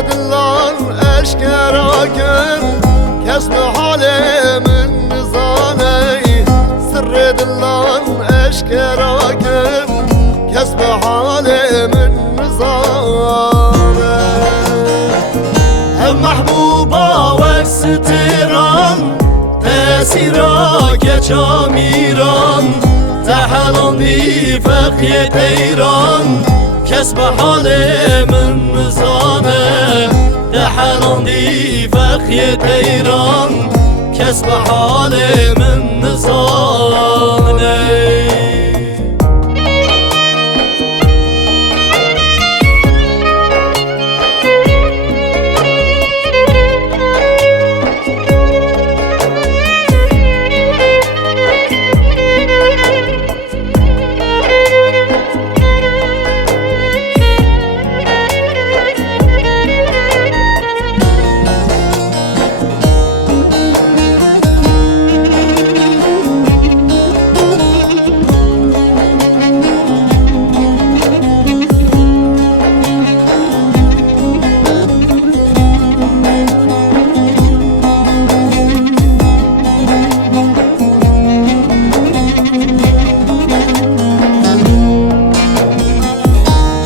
دلان اشکرا کن کسب حال من نزانه سر دلان اشکرا کن کسب حال من نزانه هم محبوبا و ستران تأثیرا گچا میران تحلاندی فقیت ایران کسب حال من نزانه تحلاندی فقیت ایران کسب حال من نزانه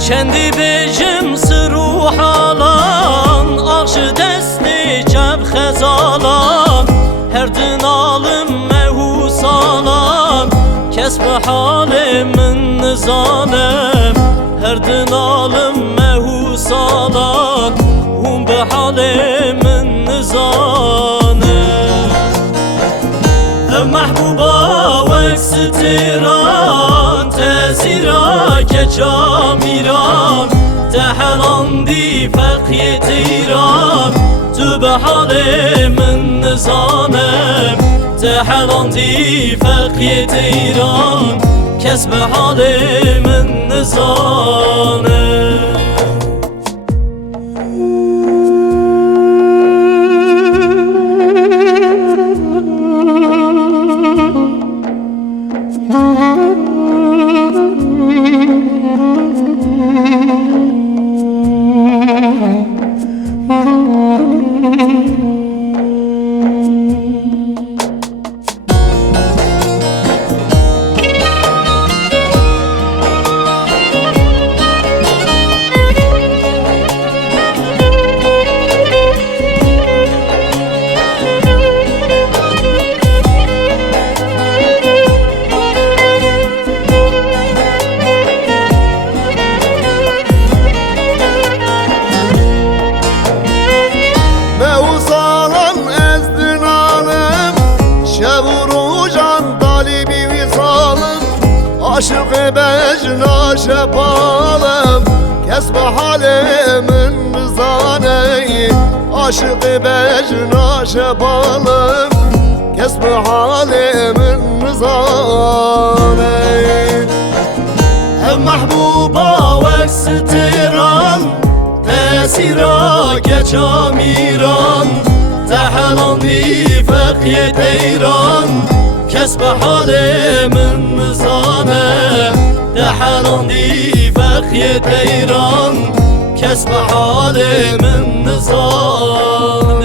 kendi bejim sırru halan Ağşı desti ceb xezalan Her dınalım mehus alan Kesb halimin nizanem Her dınalım mehus alan Hum be halimin nizanem Mehbuba ve sitiran Tesira keça miran Tehelandi fekiyet İran Tu be halimin nizanem Tehelandi fekiyet İran Kesbe halimin nizanem Aşık becna şepalım Kesb halimin nizane Aşık becna şepalım Kesb halimin nizane Hem mahbuba ve sitiran Tesira geça miran Tehelandi fekiyet eyran Kesb halimin nizane Tehelandi fekiyet eyran Kesb halimin nizane